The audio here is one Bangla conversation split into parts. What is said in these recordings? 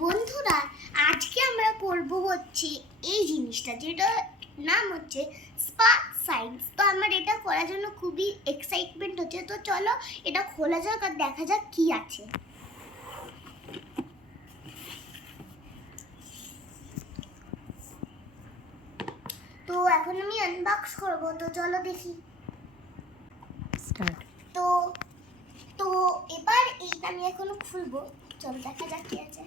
বন্ধুরা, আজকে আমরা করব হচ্ছে এই জিনিসটা, যেটা নাম হচ্ছে স্পা সায়েন্স। তো আমার এটা করার জন্য খুবই এক্সাইটমেন্ট হচ্ছে। তো চলো এটা খোলা যাক আর দেখা যাক কি আছে। তো এখন আমি আনবক্স করব, তো চলো দেখি। স্টার্ট। তো তো এবার এইটা আমি এখন খুলবো, চলো দেখা যাক কি আছে।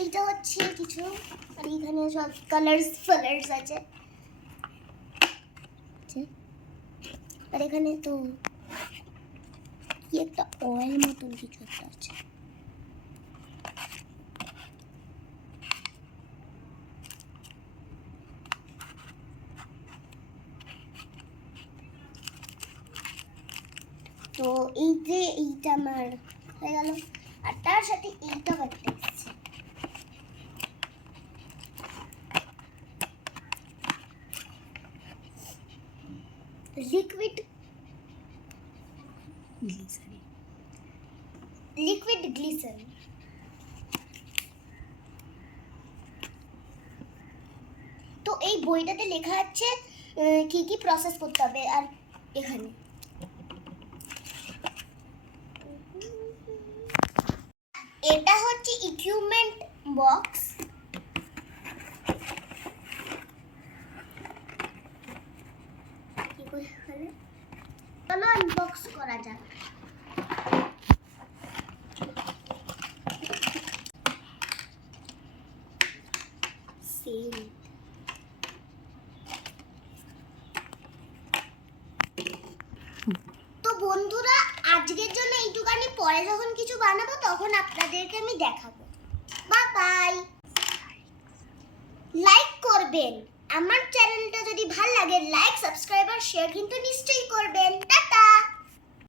এইটা হচ্ছে কিছু, আর এখানে সব কালার্স আছে, আর এখানে তো কি একটা অয়েল মতন কিছু একটা আছে। তো এই যে এইটা আমার হয়ে গেল, আর তার সাথে এইটা একটা এসেছে। Liquid glycerine. তো এই বইটাতে লেখা আছে কি কি প্রসেস করতে হবে। আর এখানে এটা হচ্ছে ইকুইপমেন্ট বক্স। চলো আনবক্স করা যাক। সেম। তো বন্ধুরা, আজকের জন্য এইটুকানি, পরে যখন কিছু বানাবো তখন আপনাদেরকে আমি দেখাবো। Bye bye. লাইক করবেন, আমার চ্যানেলটা যদি ভালো লাগে লাইক, সাবস্ক্রাইব আর শেয়ার কিন্তু নিশ্চয়ই করবেন। টাটা।